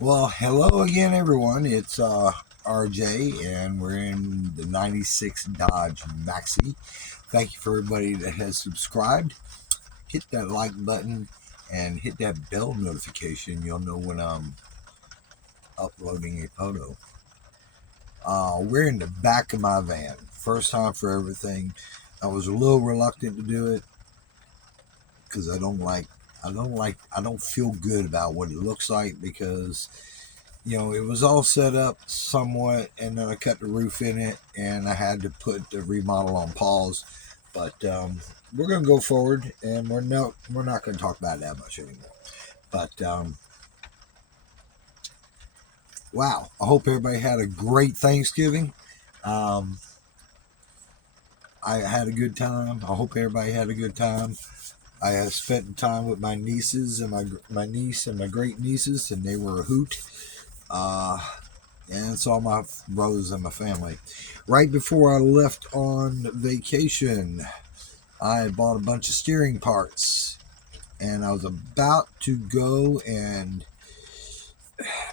Well, hello again, everyone. It's RJ, and we're in the 96 Dodge Maxi. Thank you for everybody that has subscribed. Hit that like button and hit that bell notification. You'll know when I'm uploading a photo. We're in the back of my van. First time for everything. I was a little reluctant to do it because I don't feel good about what it looks like because it was all set up somewhat, and then I cut the roof in it, and I had to put the remodel on pause. But we're gonna go forward, and we're not gonna talk about it that much anymore. But wow, I hope everybody had a great Thanksgiving. Um, I had a good time. I hope everybody had a good time. I have spent time with my nieces and my niece and my great nieces, and they were a hoot. Uh, and saw my brothers and my family. Right before I left on vacation, I had bought a bunch of steering parts, and I was about to go and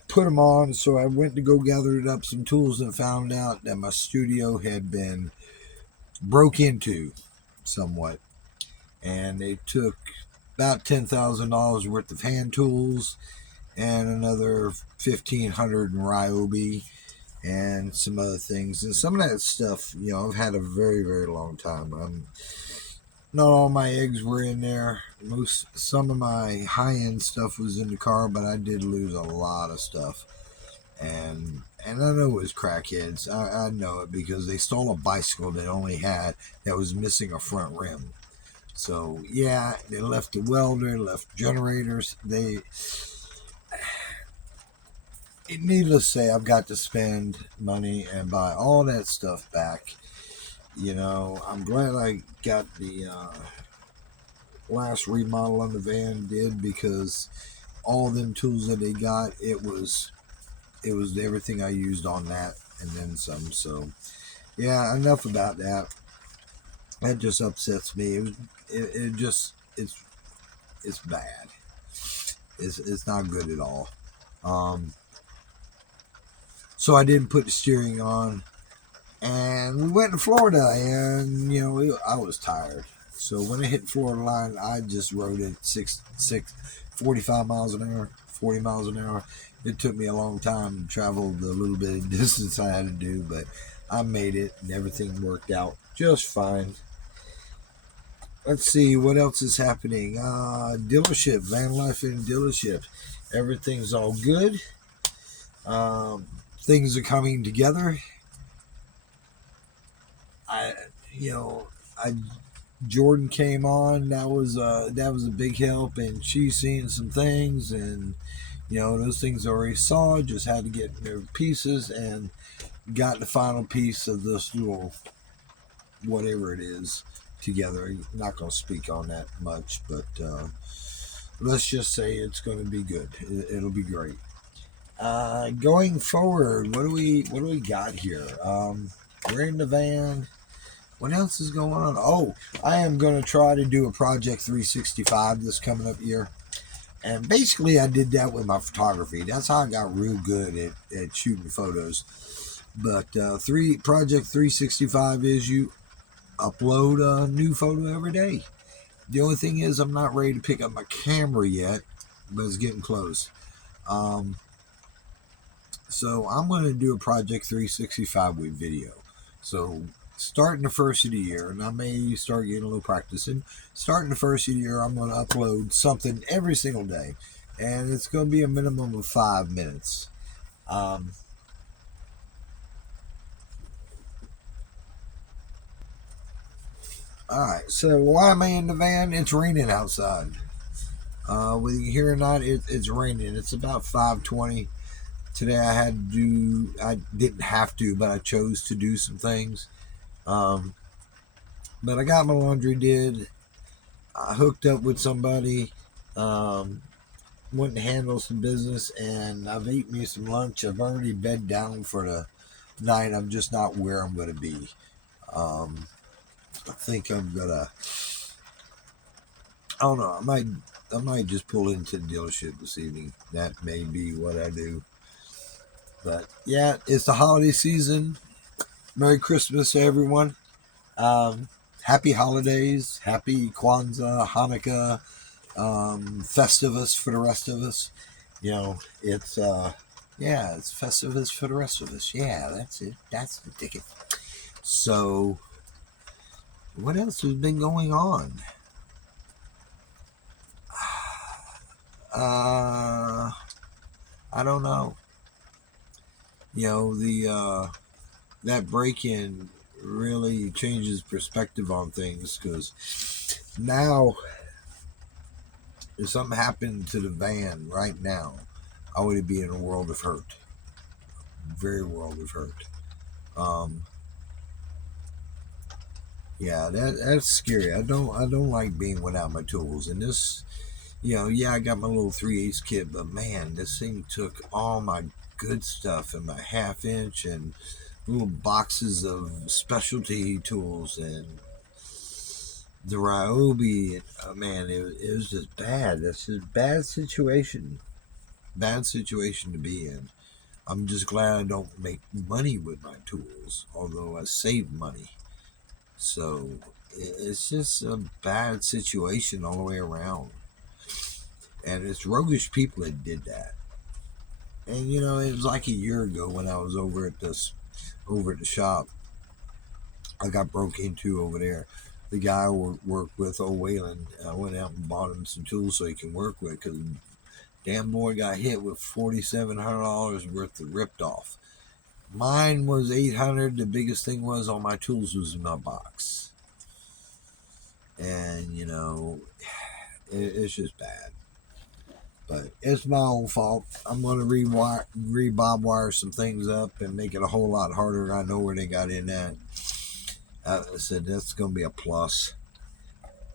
put them on. So I went to go gather up some tools and found out that my studio had been broke into somewhat, and they took about $10,000 worth of hand tools and another 1,500 in ryobi and some other things. And some of that stuff, I've had a very, very long time. Not all my eggs were in there. Some of my high end stuff was in the car, but I did lose a lot of stuff. And I know it was crackheads. I know it because they stole a bicycle that was missing a front rim. So yeah, they left the welder, left generators. Needless to say, I've got to spend money and buy all that stuff back. I'm glad I got the last remodel on the van did because all them tools that they got, it was everything I used on that and then some. So yeah, enough about that. That just upsets me. It just it's bad. It's not good at all. Um, so I didn't put the steering on, and we went to Florida, and I was tired. So when I hit Florida line, I just rode it 45 miles an hour, 40 miles an hour. It took me a long time to travel the little bit of distance I had to do, but I made it, and everything worked out just fine. Let's see what else is happening. Dealership, Vanlife and dealership, everything's all good. Um, Things are coming together. I, you know, I Jordan came on. That was a big help, and she's seeing some things, and those things I already saw. Just had to get their pieces, and got the final piece of this little whatever it is together. I'm not going to speak on that much, but let's just say it's going to be good. It'll be great. Going forward, what do we got here? We're in the van. What else is going on? Oh, I am going to try to do a Project 365 this coming up year. And basically, I did that with my photography. That's how I got real good at shooting photos. But Project 365 is you upload a new photo every day. The only thing is, I'm not ready to pick up my camera yet, but it's getting close. Um, so I'm going to do a Project 365 with video. So starting the first of the year, and I may start getting a little practicing. Starting the first of the year, I'm going to upload something every single day, and it's going to be a minimum of 5 minutes. Um, all right. So why am I in the van? It's raining outside. Whether you hear or not, it's raining. It's about 5:20 today. I didn't have to, but I chose to do some things. Um, but I got my laundry did. I hooked up with somebody, um, went to handle some business, and I've eaten me some lunch. I've already bed down for the night. I'm just not where I'm going to be. I think I'm gonna. I don't know. I might I might just pull into the dealership this evening. That may be what I do. But yeah, it's the holiday season. Merry Christmas to everyone. Um, Happy holidays. Happy Kwanzaa, Hanukkah, Festivus for the rest of us. You know, it's yeah, it's Festivus for the rest of us. Yeah, that's it. That's the ticket. So, what else has been going on? Uh, I don't know. You know, the that break-in really changes perspective on things because now, if something happened to the van right now, I would be in a world of hurt. Very world of hurt. Um, yeah, that's scary. I don't like being without my tools. And this, yeah, I got my little 3/8 kit, but man, this thing took all my good stuff and my half inch and little boxes of specialty tools and the ryobi. Man, it was just bad. That's just bad situation. Bad situation to be in. I'm just glad I don't make money with my tools, although I save money. So it's just a bad situation all the way around. And it's roguish people that did that. And it was like a year ago when I was over at the shop. I got broke into over there. The guy I worked with, old Wayland, I went out and bought him some tools so he can work with because damn boy got hit with $4,700 worth of ripped off. Mine was $800. The biggest thing was all my tools was in my box, and it's just bad. But it's my own fault. I'm gonna re-bob wire some things up and make it a whole lot harder. I know where they got in at. I said that's gonna be a plus.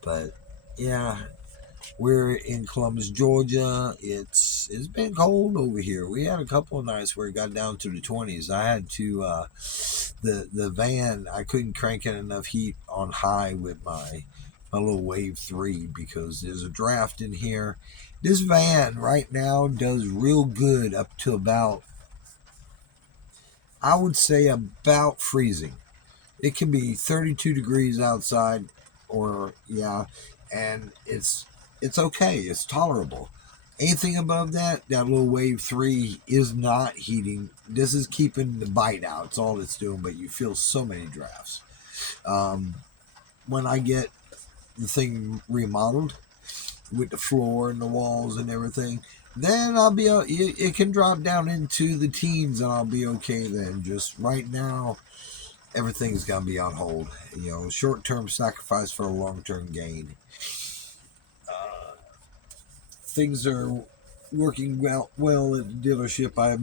But yeah, we're in Columbus, Georgia. It's been cold over here. We had a couple of nights where it got down to the 20s. I had to the van. I couldn't crank in enough heat on high with my little Wave 3 because there's a draft in here. This van right now does real good up to about, I would say, about freezing. It can be 32 degrees outside, or yeah, and it's okay. It's tolerable. Anything above that little Wave 3 is not heating. This is keeping the bite out. It's all it's doing, but you feel so many drafts. Um, when I get the thing remodeled with the floor and the walls and everything, then I'll be it can drop down into the teens and I'll be okay then. Just right now, everything's gonna be on hold. Short-term sacrifice for a long-term gain. Uh, Things are working well at the dealership. I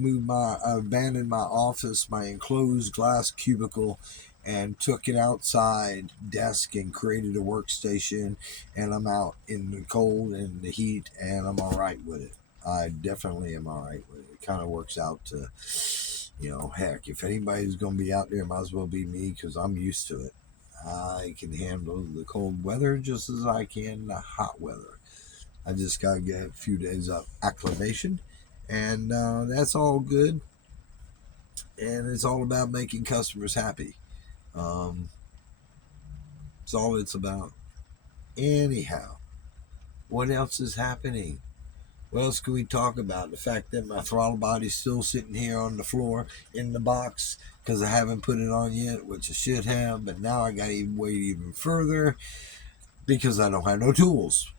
abandoned my office, my enclosed glass cubicle, and took it outside desk and created a workstation. And I'm out in the cold and the heat, and I'm all right with it. I definitely am all right with it. It kind of works out to, heck, if anybody's going to be out there, it might as well be me because I'm used to it. I can handle the cold weather just as I can the hot weather. I just got to get a few days of acclimation, and that's all good. And it's all about making customers happy. Um, it's all it's about. Anyhow, what else is happening? What else can we talk about? The fact that my throttle body's still sitting here on the floor in the box because I haven't put it on yet, which I should have, but now I got to wait even further because I don't have no tools.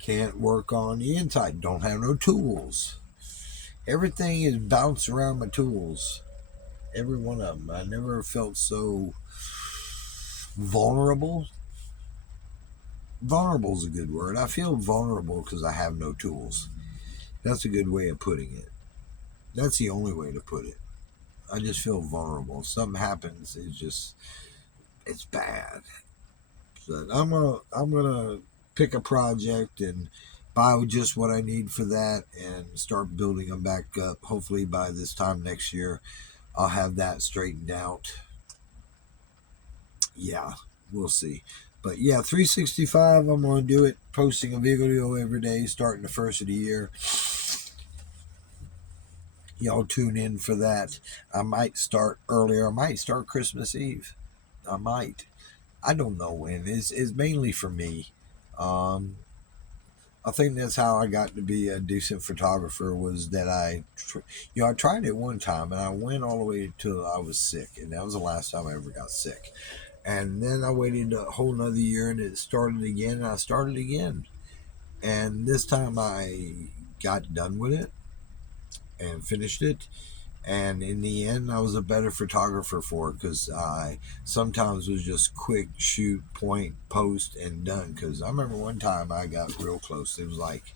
Can't work on the inside. Don't have no tools. Everything is bounced around my tools. Every one of them. I never felt so vulnerable. Vulnerable is a good word. I feel vulnerable because I have no tools. That's a good way of putting it. That's the only way to put it. I just feel vulnerable. If something happens, it's bad. But I'm gonna pick a project and buy just what I need for that and start building them back up. Hopefully by this time next year, I'll have that straightened out. Yeah, we'll see. But yeah, 365, I'm going to do it, posting a video every day, starting the first of the year. Y'all tune in for that. I might start earlier. I might start Christmas Eve. I might. I don't know when. It's mainly for me. Um, I think that's how I got to be a decent photographer, was that I tried it one time and I went all the way till I was sick, and that was the last time I ever got sick. And then I waited a whole another year and it started again, and I started again. And this time I got done with it and finished it. And in the end, I was a better photographer for it, because I sometimes was just quick shoot, point, post, and done. Because I remember one time I got real close. It was like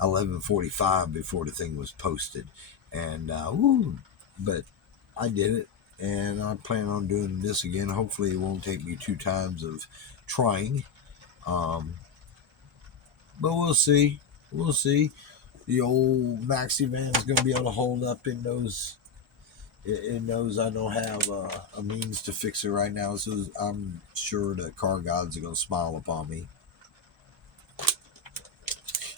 11:45 before the thing was posted, and but I did it, and I plan on doing this again. Hopefully, it won't take me 2 times of trying, um, but we'll see. We'll see. The old maxi van is going to be able to hold up in those. It knows I don't have a means to fix it right now, so I'm sure the car gods are going to smile upon me.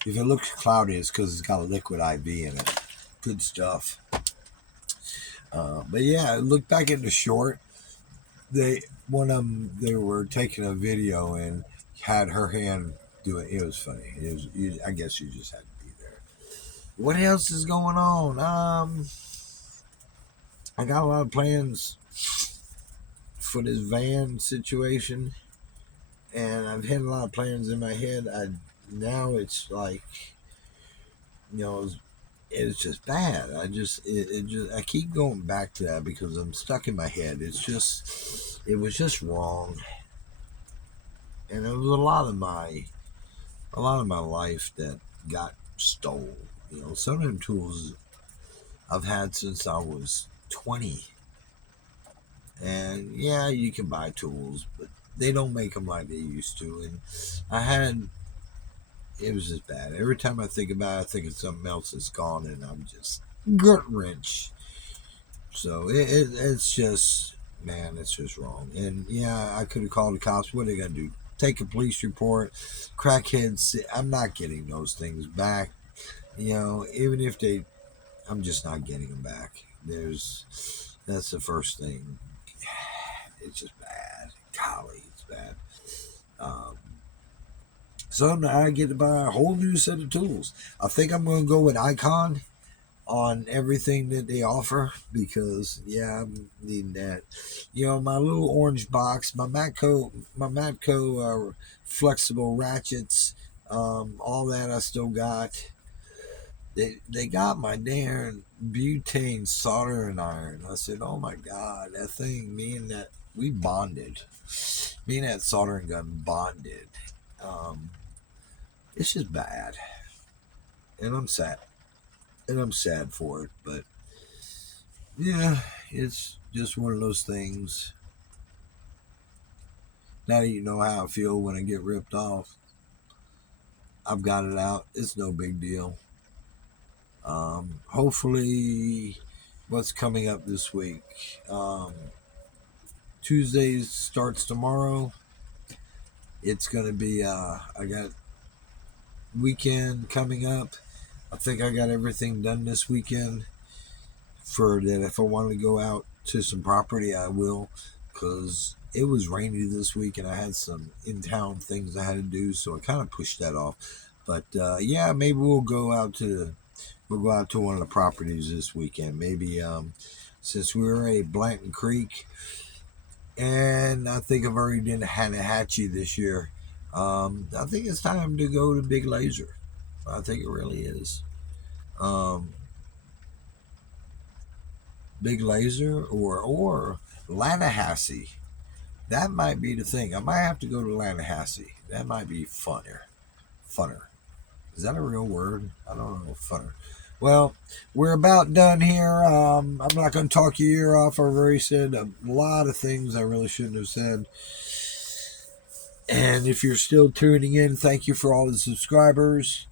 If it looks cloudy, it's because it's got a liquid IV in it. Good stuff. But yeah, look back at the short. One of them, they were taking a video and had her hand do it. It was funny. I guess you just had to be there. What else is going on? I got a lot of plans for this van situation, and I've had a lot of plans in my head. Now it's like, you know, it's just bad. I keep going back to that because I'm stuck in my head. It was just wrong, and it was a lot of my life that got stole. You know, some of them tools I've had since I was 20. And yeah, you can buy tools, but they don't make them like they used to. And it was just bad. Every time I think about it, I think of something else that's gone, and I'm just gut wrench. So it's just, man, it's just wrong. And yeah, I could have called the cops. What are they gonna do? Take a police report? Crackheads? I'm not getting those things back. You know, even if I'm just not getting them back. That's the first thing. It's just bad. Golly, it's bad. Um, so now I get to buy a whole new set of tools. I think I'm going to go with Icon on everything that they offer, because yeah, I'm needing that. You know, my little orange box, my matco flexible ratchets, all that I still got. They got my darn butane soldering iron. I said, oh my God, that thing, we bonded. Me and that soldering gun bonded. Um, it's just bad. And I'm sad. And I'm sad for it. But yeah, it's just one of those things. Now that you know how I feel when I get ripped off, I've got it out. It's no big deal. Hopefully, what's coming up this week? Tuesday starts tomorrow. It's going to be, I got weekend coming up. I think I got everything done this weekend for that. If I want to go out to some property, I will, because it was rainy this week and I had some in-town things I had to do, so I kind of pushed that off. But yeah, maybe we'll go out to one of the properties this weekend. Maybe since we were at Blanton Creek, and I think I've already done Hatchie this year. I think it's time to go to Big Laser. I think it really is. Um, Big Laser or Lanahassee. That might be the thing. I might have to go to Lanahassee. That might be funner. Funner. Is that a real word? I don't know. Funner. Well, we're about done here. I'm not going to talk your ear off. I've already said a lot of things I really shouldn't have said. And if you're still tuning in, thank you for all the subscribers.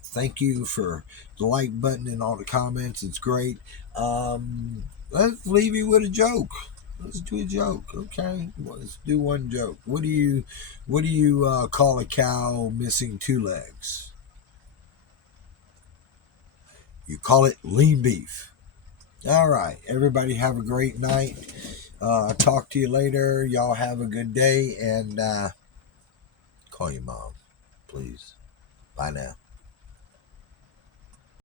Thank you for the like button and all the comments. It's great. Let's leave you with a joke. Let's do a joke. Okay, let's do one joke. What do you call a cow missing two legs? You call it lean beef. All right, everybody have a great night. Talk to you later. Y'all have a good day, and call your mom, please. Bye now.